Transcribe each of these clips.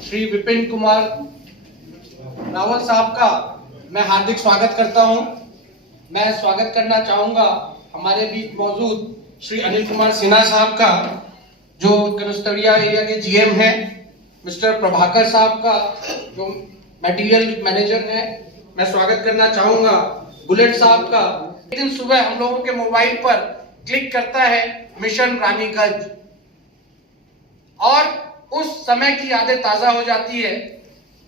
श्री विपिन कुमार रावल साहब का मैं हार्दिक स्वागत करता हूं। मैं स्वागत करना चाहूंगा हमारे बीच मौजूद श्री अनिल कुमार सिन्हा साहब का, जो कनस्तड़िया एरिया के जीएम हैं, मिस्टर प्रभाकर साहब का जो मटेरियल मैनेजर हैं। मैं स्वागत करना चाहूंगा बुलेट साहब का। एक दिन सुबह हम लोगों के मोबाइल पर क्लिक करता है मिशन रानीगंज, और उस समय की यादें ताजा हो जाती है।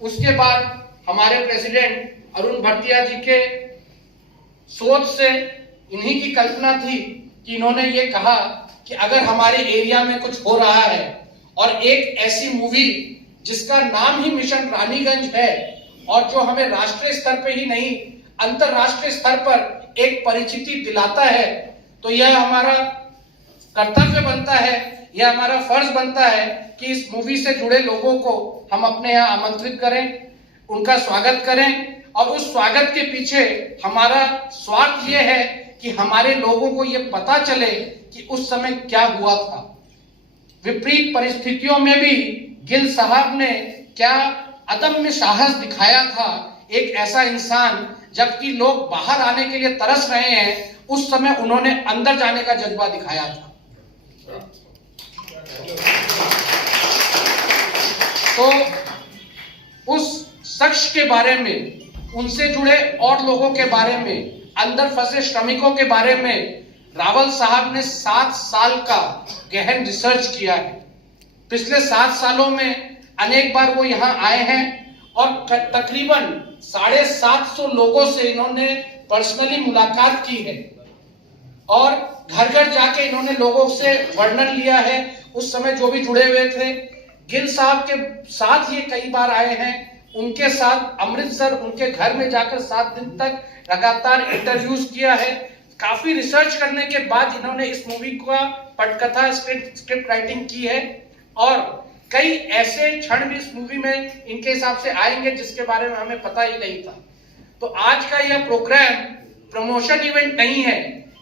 उसके बाद हमारे प्रेसिडेंट अरुण भरतिया जी के सोच से इन्हीं की कल्पना थी कि इन्होंने ये कहा कि अगर हमारे एरिया में कुछ हो रहा है और एक ऐसी मूवी जिसका नाम ही मिशन रानीगंज है और जो हमें राष्ट्रीय स्तर पे ही नहीं अंतरराष्ट्रीय स्तर पर एक परिचिति दिलाता है, तो यह हमारा कर्तव्य बनता है, यह हमारा फर्ज बनता है कि इस मूवी से जुड़े लोगों को हम अपने यहाँ आमंत्रित करें, उनका स्वागत करें। और उस स्वागत के पीछे हमारा स्वार्थ ये है कि हमारे लोगों को ये पता चले कि उस समय क्या हुआ था। विपरीत परिस्थितियों में भी गिल साहब ने क्या अदम्य साहस दिखाया था। एक ऐसा इंसान, जबकि लोग बाहर आने के लिए तरस रहे हैं, उस समय उन्होंने अंदर जाने का जज्बा दिखाया था। तो उस शख्स के बारे में, उनसे जुड़े और लोगों के बारे में, अंदर फंसे श्रमिकों के बारे में रावल साहब ने 7 साल का गहन रिसर्च किया है। पिछले 7 सालों में अनेक बार वो यहाँ आए हैं और तकरीबन 750 लोगों से इन्होंने पर्सनली मुलाकात की है और घर घर जाके इन्होंने लोगों से वर्णन लिया है उस समय जो भी जुड़े हुए थे। गिल साहब के साथ ये कई बार आए हैं, उनके साथ अमृतसर उनके घर में जाकर 7 दिन तक लगातार इंटरव्यूज किया है। काफी रिसर्च करने के बाद इन्होंने इस मूवी का पटकथा स्क्रिप्ट राइटिंग की है और कई ऐसे क्षण भी इस मूवी में इनके हिसाब से आएंगे जिसके बारे में हमें पता ही नहीं था। तो आज का यह प्रोग्राम प्रमोशन इवेंट नहीं है,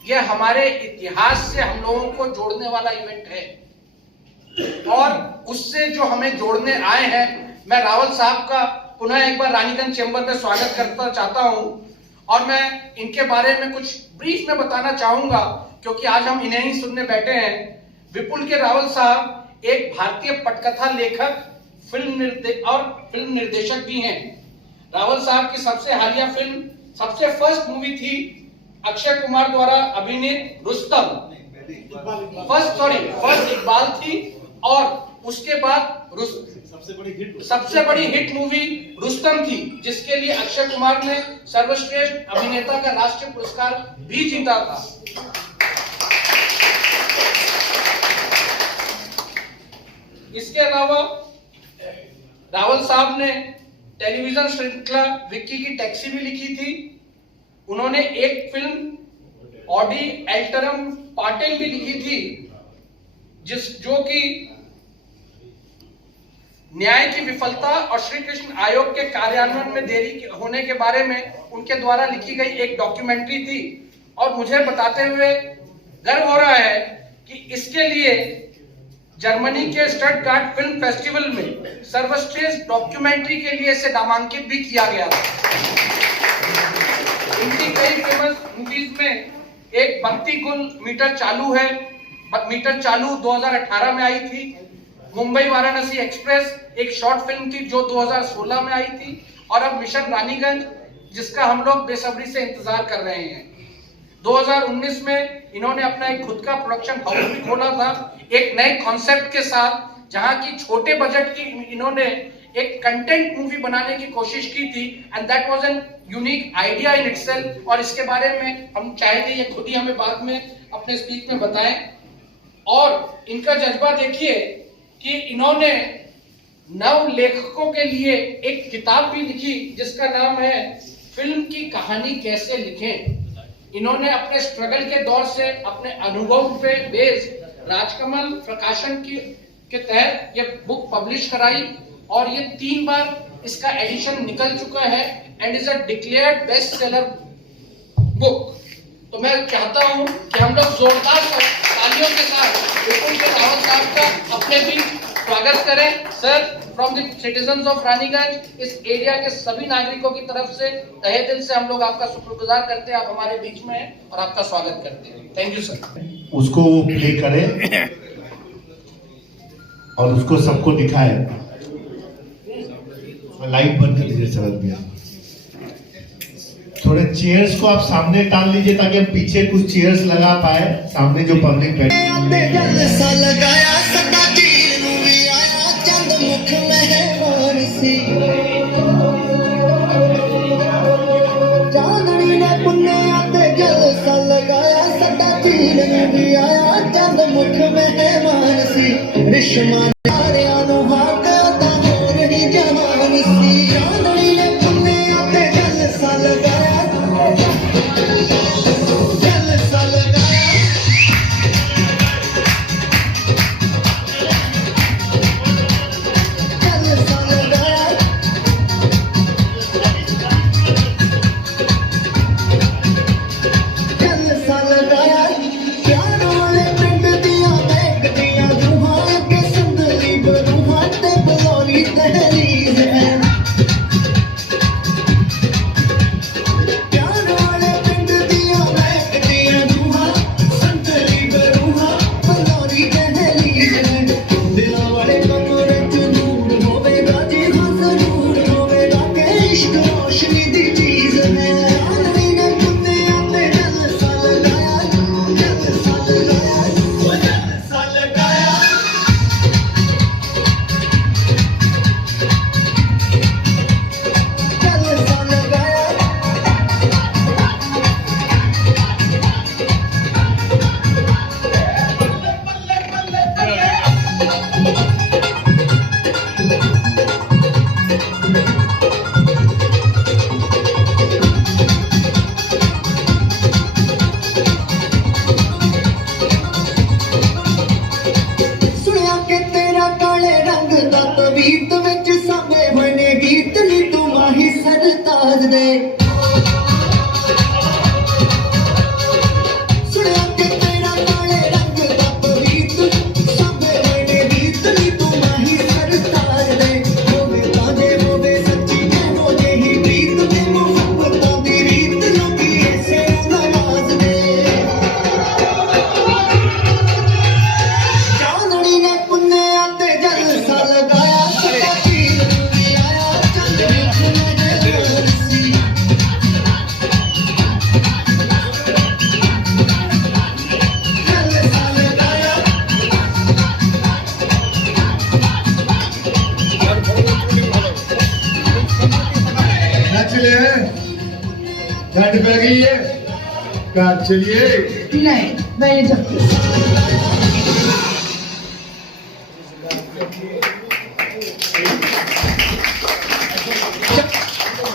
यह हमारे इतिहास से हम लोगों को जोड़ने वाला इवेंट है और उससे जो हमें जोड़ने आए हैं, मैं रावल साहब का पुनः एक बार रानीगंज चैम्बर में स्वागत करना चाहता हूं और मैं इनके बारे में कुछ ब्रीफ में बताना चाहूंगा क्योंकि आज हम इन्हें ही सुनने बैठे हैं। विपुल के रावल साहब एक भारतीय पटकथा लेखक, फिल्म निर्देशक भी हैं। रावल साहब की सबसे हालिया फिल्म, सबसे फर्स्ट मूवी थी अक्षय कुमार द्वारा अभिनीत रुस्तम। फर्स्ट इकबाल थी और उसके बाद सबसे बड़ी हिट मूवी रुस्तम थी, जिसके लिए अक्षय कुमार ने सर्वश्रेष्ठ अभिनेता का राष्ट्रीय पुरस्कार भी जीता था। इसके अलावा रावल साहब ने टेलीविजन श्रृंखला विक्की की टैक्सी भी लिखी थी। उन्होंने एक फिल्म ऑडी एल्टरम पार्टेन भी लिखी थी जो कि न्याय की विफलता और श्री कृष्ण आयोग के कार्यान्वयन में देरी होने के बारे में उनके द्वारा लिखी गई एक डॉक्यूमेंट्री थी। और मुझे बताते हुए गर्व हो रहा है कि इसके लिए जर्मनी के स्टटगार्ट फिल्म फेस्टिवल में सर्वश्रेष्ठ डॉक्यूमेंट्री के लिए इसे नामांकित भी किया गया था। इनकी कई फेमस मूवीज में एक भक्ति गुल मीटर चालू है। मीटर चालू 2018 में आई थी। मुंबई वाराणसी एक्सप्रेस एक शॉर्ट फिल्म थी जो 2016 में आई थी। और अब मिशन रानीगंज, जिसका हम लोग बेसब्री से इंतजार कर रहे हैं। 2019 में इन्होंने अपना एक खुद का प्रोडक्शन हाउस भी खोला था, एक नए कॉन्सेप्ट के साथ, जहां की छोटे बजट की इन्होंने एक कंटेंट मूवी बनाने की कोशिश की थी and that was an unique idea in itself. और इसके बारे में हम चाहेंगे ये खुद ही हमें बाद में अपने स्पीच में बताएं। और इनका जज्बा देखिए कि इन्होंने 9 लेखकों के लिए एक किताब भी लिखी जिसका नाम है फिल्म की कहानी कैसे लिखें। इन्होंने अपने स्ट्रगल के दौर से अपने अनुभव पे बेस राजकमल प्रकाशन के तहत ये बुक पब्लिश कराई और ये 3 बार इसका एडिशन निकल चुका है and is a declared best seller book. तो मैं चाहता हूं कि हम लोग जोरदार तालियों के साथ विपुल के रावल साहब का अपने भी स्वागत करें sir from the citizens of Raniganj. इस एरिया के सभी नागरिकों की तरफ से तहे दिल से हम लोग आपका शुक्रगुजार करते हैं, आप हमारे बीच में हैं और आपका स्वागत करते हैं। Thank you sir. उसको वो प्ले करे और उसको सबको दिखाए। लाइट बंद कर दीजिए सर भैया। थोड़े चेयर्स को आप सामने टाल लीजिए ताकि हम पीछे कुछ चेयर्स लगा पाए, सामने जो पब्लिक बैठे। घट पे गई है क्या? चलिए नहीं पहले जब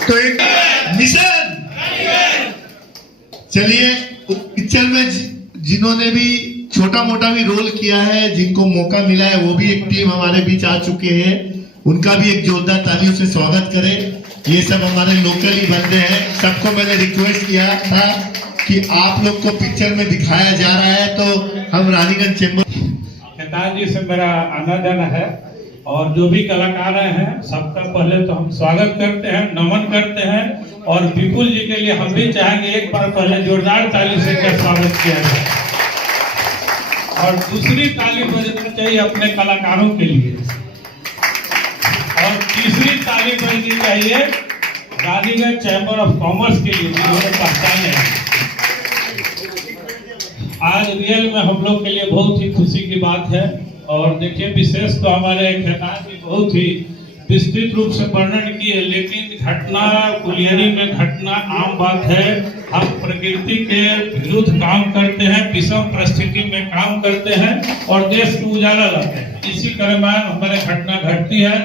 तो एक मिशन। चलिए पिक्चर में जिन्होंने भी छोटा मोटा भी रोल किया है, जिनको मौका मिला है, वो भी एक टीम हमारे बीच आ चुके हैं। उनका भी एक जोरदार तालियों से स्वागत करें। ये सब हमारे लोकल ही बंदे हैं। सबको मैंने रिक्वेस्ट किया था कि आप लोग को पिक्चर में दिखाया जा रहा है, तो हम रानीगंज चेंबर खेतान जी से मेरा आना जाना है और जो भी कलाकार हैं सबका पहले तो हम स्वागत करते हैं, नमन करते हैं। और विपुल जी के लिए हम भी चाहेंगे एक बार पहले जोरदार ताली से स्वागत किया जाए और दूसरी ताली बजनी चाहिए अपने कलाकारों के लिए और तीसरी ताली बजनी चाहिए रानीगंज चैम्बर ऑफ कॉमर्स के लिए जिन्होंने पहचाने हैं। आज रियल में हम लोग के लिए बहुत ही खुशी की बात है। और देखिए विशेष तो हमारे खेतान जी बहुत ही विस्तृत रूप से वर्णन की है, लेकिन घटना कुलियरी में घटना आम बात है। हम प्रकृति के विरुद्ध काम करते हैं, विषम परिस्थिति में काम करते हैं और देश को उजाला लाते हैं। इसी क्रम में हमारे घटना घटती है,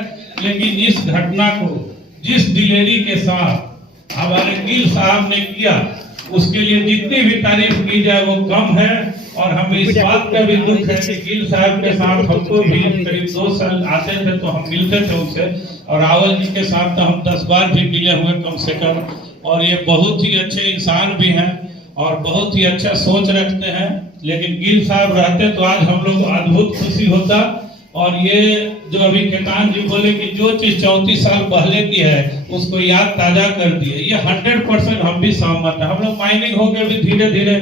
लेकिन इस घटना को जिस दिलेरी के साथ हमारे गिल साहब ने किया, उसके लिए जितनी भी तारीफ की जाए वो कम है। और हमें इस बात का भी दुख है कि गिल साहब के साथ हमको भी करीब 2 साल आते थे तो हम मिलते थे उनसे, और रावल जी के साथ तो हम 10 बार भी मिले हुए कम से कम। और ये बहुत ही अच्छे इंसान भी हैं और बहुत ही अच्छा सोच रखते हैं। लेकिन गिल साहब रहते तो आज हम लोग अद्भुत खुशी होता और ये जो अभी केतान जी बोले कि जो चीज 34 साल पहले की है उसको याद ताजा कर दिए, ये 100% हम भी सहमत है। हम लोग माइनिंग होकर भी धीरे धीरे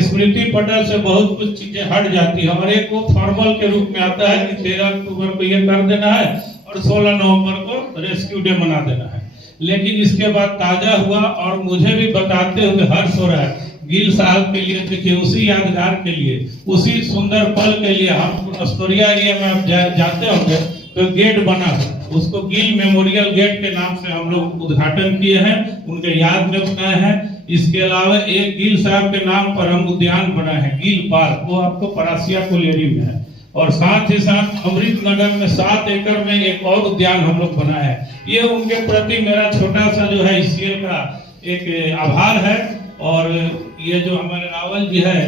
स्मृति पटल से बहुत कुछ चीजें हट जाती है और एक वो फॉर्मल के रूप में आता है कि 13 अक्टूबर को ये कर देना है और 16 नवंबर को रेस्क्यू डे मना देना है। लेकिन इसके बाद ताजा हुआ और मुझे भी बताते हुए हर्ष हो रहा है गिल साहब के लिए, देखिए उसी यादगार के लिए, उसी सुंदर पल के लिए हम अस्तोरिया एरिया में आप जाते होंगे तो गेट बना है, उसको गिल मेमोरियल गेट के नाम से हम लोग उद्घाटन किए हैं, उनके याद में बनाए हैं। इसके अलावा एक गिल साहब के नाम पर हम उद्यान बनाए हैं गिल पार्क, वो आपको परासिया कोलियरी में है। और साथ ही साथ अमृत नगर में 7 एकड़ में एक और उद्यान हम लोग बनाए हैं। ये उनके प्रति मेरा छोटा सा जो है इस ईयर का एक आभार है। और ये जो हमारे रावल जी है,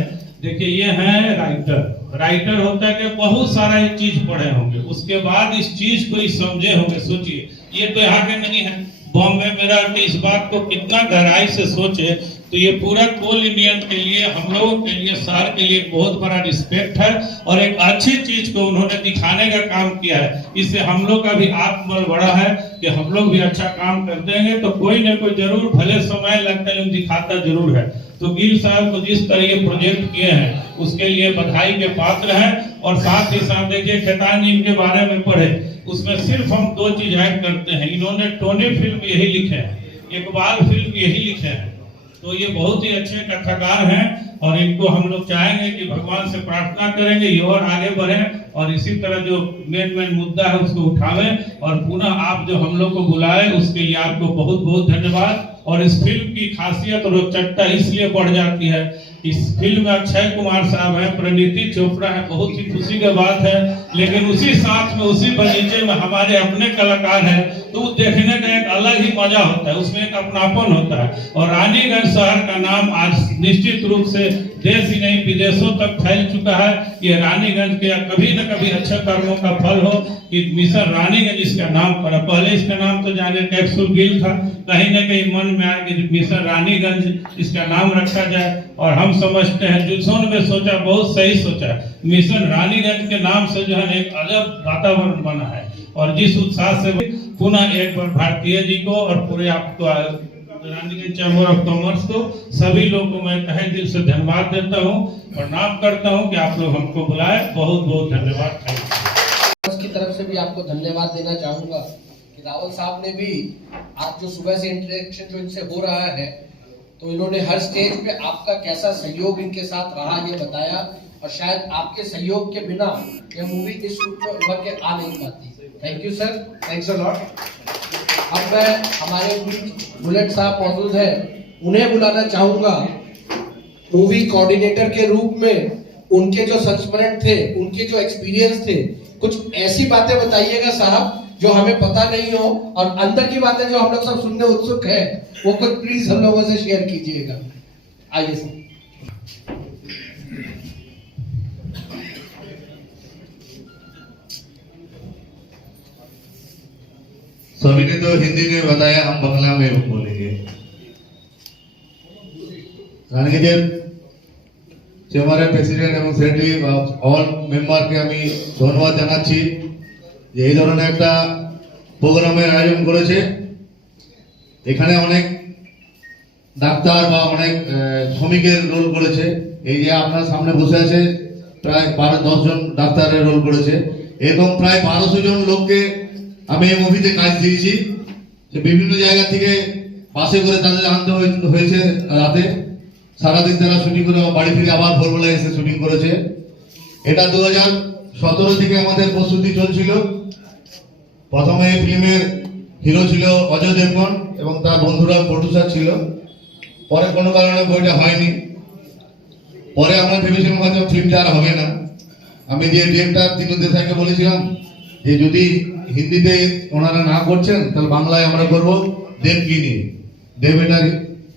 देखिए ये है राइटर होता है कि बहुत सारा ये चीज पढ़े होंगे, उसके बाद इस चीज को ही समझे होंगे। सोचिए ये तो यहाँ के नहीं है, बॉम्बे में रह के इस बात को कितना गहराई से सोचे, तो ये पूरा कोल इंडियन के लिए, हम लोगों के लिए, शहर के लिए बहुत बड़ा रिस्पेक्ट है और एक अच्छी चीज को उन्होंने दिखाने का काम किया है। इससे हम लोग का भी आत्मबल बढ़ा है कि हम लोग भी अच्छा काम कर देंगे तो कोई न कोई जरूर, भले समय लगता है लेकिन दिखाता जरूर है। तो गिल साहब को जिस तरह ये प्रोजेक्ट किए हैं उसके लिए बधाई के पात्र हैं। और साथ ही साथ देखिए खेतान जी इनके बारे में पढ़े, उसमें सिर्फ हम 2 चीज ऐड करते हैं, इन्होंने टोनी फिल्म यही लिखे हैं, इकबाल फिल्म यही लिखे हैं, तो ये बहुत ही अच्छे कथाकार हैं और इनको हम लोग चाहेंगे कि भगवान से प्रार्थना करेंगे ये और आगे बढ़े और इसी तरह जो मेन मुद्दा है उसको उठावें और पुनः आप जो हम लोग को बुलाए उसके लिए आपको बहुत बहुत धन्यवाद। और इस फिल्म की खासियत और रोचकता इसलिए बढ़ जाती है, इस फिल्म में अक्षय कुमार साहब है, परिणीति चोपड़ा है, बहुत ही खुशी की बात है। लेकिन उसी साथ में उसी बगीचे में हमारे अपने कलाकार हैं, तो देखने का एक अलग ही मजा होता है, उसमें एक अपनापन होता है। और रानीगंज शहर का नाम आज निश्चित रूप से देश ही नहीं विदेशों तक फैल चुका है। ये रानीगंज के कभी न कभी अच्छे कर्मों का फल हो कि मिशन रानीगंज इसका नाम पड़ा। पहले इसका नाम तो जाने कैप्सूल गिल था, कहीं न कहीं मन में आया कि मिशन रानीगंज इसका नाम रखा जाए और हम समझते हैं जुल्सोन में सोचा, बहुत सही सोचा, मिशन रानीगंज के नाम से जो है एक अलग वातावरण बना है। और जिस उत्साह से पुनः एक बार भारतीय जी को और पूरे आपको रानीगंज चैम्बर ऑफ कॉमर्स को, सभी लोगों को मैं तहे दिल से धन्यवाद देता हूँ, प्रणाम करता हूँ कि आप लोग हमको बुलाए, बहुत बहुत धन्यवाद। की तरफ से भी आपको धन्यवाद देना चाहूंगा कि रावल साहब ने भी आज जो सुबह से इंटरेक्शन जो इनसे हो रहा है, तो इन्होंने हर स्टेज पे आपका कैसा सहयोग इनके साथ रहा ये बताया और शायद आपके सहयोग के बिना ये मूवी इस रूप में उभर के आ नहीं पाती। Thank you sir, thanks a lot. अब मैं हमारे बीच बुलेट साहब मौजूद है, उन्हें बुलाना चाहूंगा मूवी कोऑर्डिनेटर के रूप में। उनके जो संस्मरण थे, उनके जो एक्सपीरियंस थे, कुछ ऐसी बातें बताइएगा साहब जो हमें पता नहीं हो और अंदर की बातें जो हम लोग सब सुनने उत्सुक है, वो कुछ प्लीज हम लोगों से शेयर कीजिएगा। आइए सर। सभी ने तो हिंदी में बताया, हम बांग्ला में बोलेंगे। रानीगंज চেম্বারের প্রেসিডেন্ট এবং সেক্রেটারি অল মেম্বারকে আমি ধন্যবাদ জানাচ্ছি যে এই ধরনের একটা প্রোগ্রামের আয়োজন করেছে। এখানে অনেক ডাক্তার বা অনেক শ্রমিকের রোল করেছে। এই যে আপনার সামনে বসে আছে প্রায় 12-10 জন ডাক্তারের রোল করেছে, এরকম প্রায় 1200 জন লোককে আমি এই মুভিতে কাজ দিয়েছি। যে বিভিন্ন জায়গা থেকে বাসে করে তাদের আনতে হয়েছে রাতে, সারাদিন তারা শুটিং করে বাড়ি ফিরে আবার ভোরবেলায় এসে শুটিং করেছে। এটা 2017 থেকে আমাদের প্রস্তুতি চলছিল। প্রথমে এই ফিল্মের হিরো ছিল অজয় দেবগন এবং তার বন্ধুরা প্রোডিউসার ছিল। পরে কোনো কারণে বইটা হয়নি। পরে আমরা ভেবেছিলাম হয়তো ফিল্মটা আর হবে না। আমি যে ডিরেক্টর তিনু দেশাইকে বলেছিলাম যে যদি হিন্দিতে ওনারা না করছেন তাহলে বাংলায় আমরা করব দেব কি নিয়ে। দেব এটা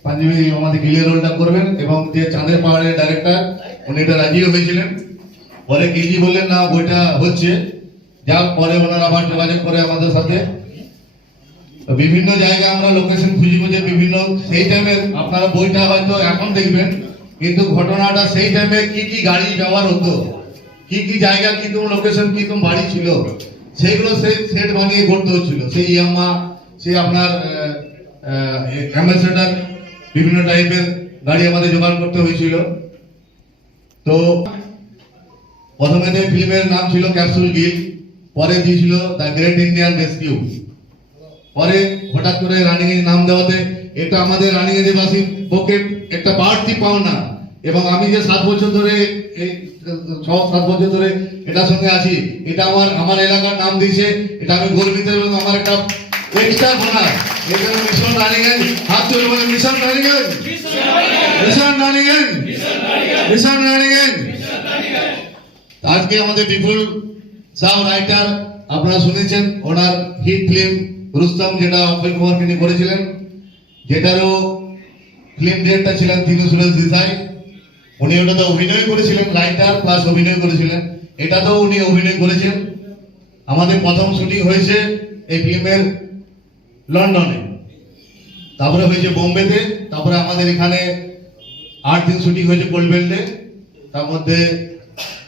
পাঞ্জাবি আমাদের গিলের রোলটা করবেন এবং যে চাঁদের পাহাড়ের ডাইরেক্টর উনি এটা রাজিও হয়েছিলেন। পরে কেজি বললেন না বইটা হচ্ছে, যার পরে ওনারা আবার যোগাযোগ করে আমাদের সাথে। বিভিন্ন জায়গায় আমরা লোকেশন খুঁজে খুঁজে বিভিন্ন সেই টাইমের, আপনারা বইটা হয়তো এখন দেখবেন কিন্তু ঘটনাটা সেই টাইমে কি কি গাড়ি ব্যবহার হতো কি কি জায়গা কি কোন লোকেশন কি কোন বাড়ি ছিল সেগুলো সেই সেট বানিয়ে করতে হচ্ছিল। সেই ইয়ামা সেই আপনার অ্যাম্বাসেডার বিভিন্ন টাইপের গাড়ি আমাদের জোগাড় করতে হয়েছিল। তো প্রথমে যে ফিল্মের নাম ছিল ক্যাপসুল গিল, পরে দিয়েছিল দ্য গ্রেট ইন্ডিয়ান রেস্কিউ, পরে হঠাৎ করে রানিংয়ের নাম দেওয়াতে এটা আমাদের রানিংয়ের বাসীর পক্ষে একটা বাড়তি পাওনা। এবং আমি যে 7 বছর ধরে এই 6-7 বছর ধরে এটার সঙ্গে আছি, এটা আমার এলাকার নাম দিয়েছে, এটা আমি গর্বিত এবং আমার একটা এক্সট্রা বোনাস। এই জন্য মিশন রানিংয়ের হাত তুলে বলে মিশন রানিংয়ের, মিশন রানিংয়ের, মিশন রানিংয়ের। আজকে আমাদের বিপুল সাহ রাইটার, আপনারা শুনেছেন ওনার হিট ফিল্ম রুস্তম, যেটা অক্ষয় কুমার তিনি করেছিলেন, যেটারও ফিল্ম ডিরেক্টর ছিলেন তিনি সুরেশ দেশাই। উনি ওটাতে অভিনয় করেছিলেন, রাইটার প্লাস অভিনয় করেছিলেন। এটাতেও উনি অভিনয় করেছেন। আমাদের প্রথম শুটিং হয়েছে এই ফিল্মের লন্ডনে, তারপরে হয়েছে বোম্বেতে, তারপরে আমাদের এখানে 8 দিন শুটিং হয়েছে কোল্ড বেল্টে। তার মধ্যে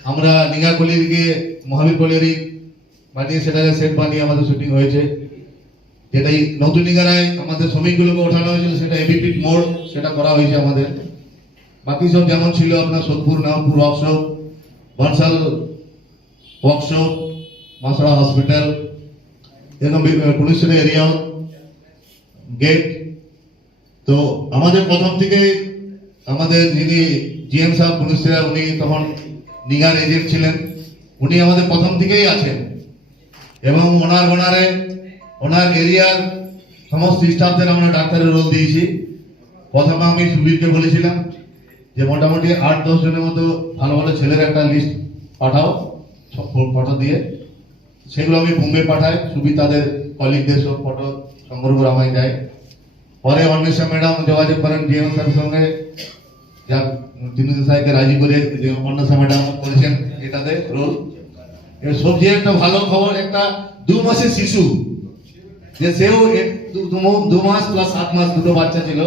আমরা নিগা কলিকে মহাবীর কলিয়ারি বানিয়ে সেটাকে সেট বানিয়ে আমাদের শুটিং হয়েছে। যেটাই নতুন নিগারায় আমাদের শ্রমিকগুলোকে ওঠানো হয়েছিল, সেটা এবিপি মোড় সেটা করা হয়েছে আমাদের। বাকি সব যেমন ছিল আপনার সোদপুর নামপুর ওয়ার্কশপ, বনসাল ওয়ার্কশপ, মাসড়া হসপিটাল, এরকম পুলিশের এরিয়াও গেট। তো আমাদের প্রথম থেকে আমাদের যিনি জিএম সাহেব পুলিশরা, উনি তখন নিগার এজেন্ট ছিলেন, উনি আমাদের প্রথম থেকেই আছেন। এবং ওনার এরিয়ার সমস্ত স্টাফদের আমরা ডাক্তারের রোল দিয়েছি। প্রথমে আমি সুবীরকে বলেছিলাম যে মোটামুটি 8-10 জনের মতো ভালো ভালো ছেলের একটা লিস্ট পাঠাও, ফটো দিয়ে। সেগুলো আমি বোম্বে পাঠাই, সুবীর তাদের কলিগদের সব ফটো সংগ্রহ করে আমায় দেয়। পরে অন্বেষা ম্যাডাম যোগাযোগ করেন ডিএম সাহেবের সঙ্গে, যা তিনি সাহেবকে রাজি করে যে অন্বেষা ম্যাডাম করেছেন এটাতে রোল। সব যে একটা ভালো খবর, একটা 2 মাসের শিশু, যে সেও 2 মাস প্লাস 7 মাস দুটো বাচ্চা ছিল,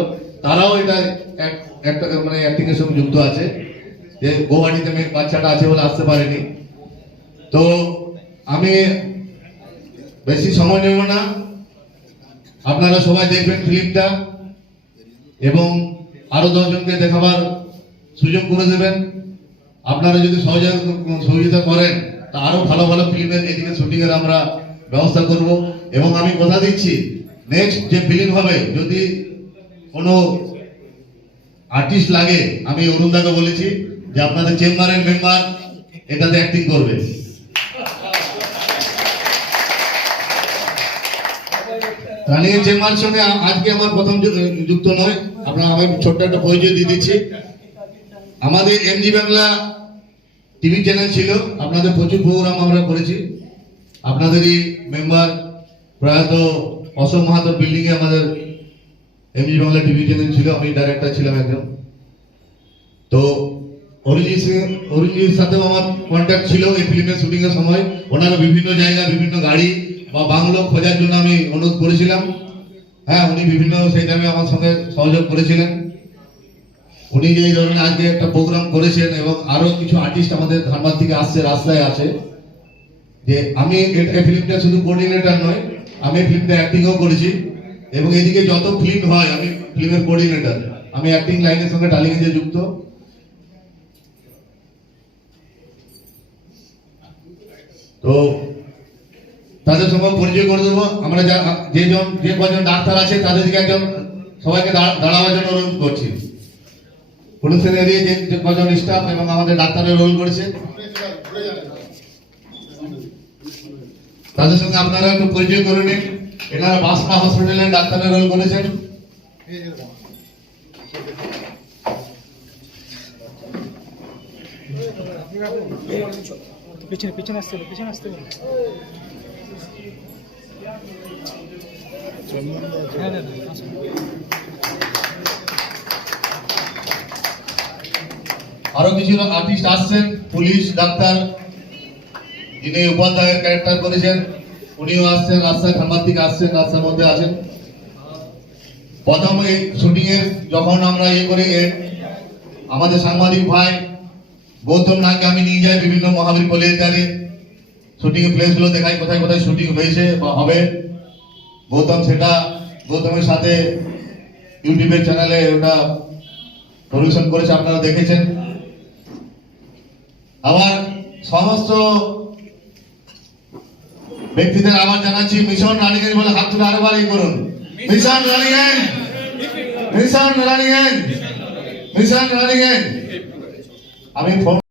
তারাও এটা একটা মানে অ্যাক্টিং এর সঙ্গে যুক্ত আছে। যে গৌহাটিতে মেয়ে বাচ্চাটা আছে বলে আসতে পারেনি। তো আমি বেশি সময় নেব না, আপনারা সবাই দেখবেন ফিল্মটা এবং আরো 10 জনকে দেখাবার সুযোগ করে দেবেন। আপনারা যদি সহযোগিতা করেন তা আরো ভালো ভালো ফিল্মের এদিকে শুটিং এর আমরা ব্যবস্থা করব। এবং আমি কথা দিচ্ছি, নেক্সট যে ফিল্ম হবে, যদি কোনো আর্টিস্ট লাগে, আমি অরুণদাকে বলেছি যে আপনাদের চেম্বারের মেম্বার এটাতে অ্যাক্টিং করবে। রানিং চেম্বার সঙ্গে আজকে আমার প্রথম যুক্ত নয়, আপনারা আমি ছোট্ট একটা পরিচয় দিয়ে দিচ্ছি। আমাদের এমজি বাংলা টিভি চ্যানেল ছিল, আপনাদের প্রচুর প্রোগ্রাম আমরা করেছি। আপনাদেরই মেম্বার প্রয়াত অশোক মাহাতোর বিল্ডিং এ আমাদের এমজি বাংলা টিভি চ্যানেল ছিল, আমি ডাইরেক্টর ছিলাম একদম। তো অরিজিৎ সাথেও আমার কন্ট্যাক্ট ছিল এই ফিল্মের শুটিং এর সময়। ওনারা বিভিন্ন জায়গা বিভিন্ন গাড়ি বা বাংলো খোঁজার জন্য আমি অনুরোধ করেছিলাম। হ্যাঁ, উনি বিভিন্ন সেই টাইমে আমার সঙ্গে সহযোগ করেছিলেন। উনি যে এই ধরনের আজকে একটা প্রোগ্রাম করেছেন এবং আরো কিছু আর্টিস্ট আমাদের ধানবাদ থেকে আসছে, রাস্তায় আছে। যে আমি এই ফিল্মটা শুধু কোঅর্ডিনেটর নয়, আমি ফিল্মটা অ্যাক্টিংও করেছি এবং এদিকে যত ফিল্ম হয় আমি ফিল্মের কোঅর্ডিনেটর, আমি অ্যাক্টিং লাইনের সঙ্গে টালিগঞ্জে যুক্ত। তো তাদের সঙ্গে পরিচয় করে দেবো। আমরা যে কজন ডাক্তার আছে তাদেরকে একজন সবাইকে দাঁড়াবার জন্য অনুরোধ করছি। পুলিশের এরিয়া যে কজন স্টাফ এবং আমাদের ডাক্তারের রোল করেছে তাদের সঙ্গে আপনারা একটু পরিচয় করে নিন। এনারা বাসনা হসপিটালের ডাক্তারের রোল করেছেন। পিছনে আসতে হবে। আরো কিছু আর্টিস্ট আসছেন, পুলিশ ডাক্তার যিনি উপাধ্যায়ের ক্যারেক্টার করেছেন উনিও আসছেন, রাস্তায় খাম্বার থেকে আসছেন, রাস্তার মধ্যে আছেন। প্রথম এই শুটিং এর যখন আমরা করি, আমাদের সাংবাদিক ভাই গৌতম নাকে আমি নিয়ে যাই বিভিন্ন মহাবীর কলেজে শুটিং প্লেস গুলো দেখাই, কোথায় কোথায় শুটিং হয়েছে বা হবে। গৌতমের সাথে ইউটিউবের চ্যানেলে ওটা পরিবেশন করেছে, আপনারা দেখেছেন। আবার সমস্ত ব্যক্তিদের আবার জানাচ্ছি, মিশন রানিগঞ্জ বলে হাত তুলে আরেকবার এই করুন, mission Raniganj, mission Raniganj, mission Raniganj. আমি ফোন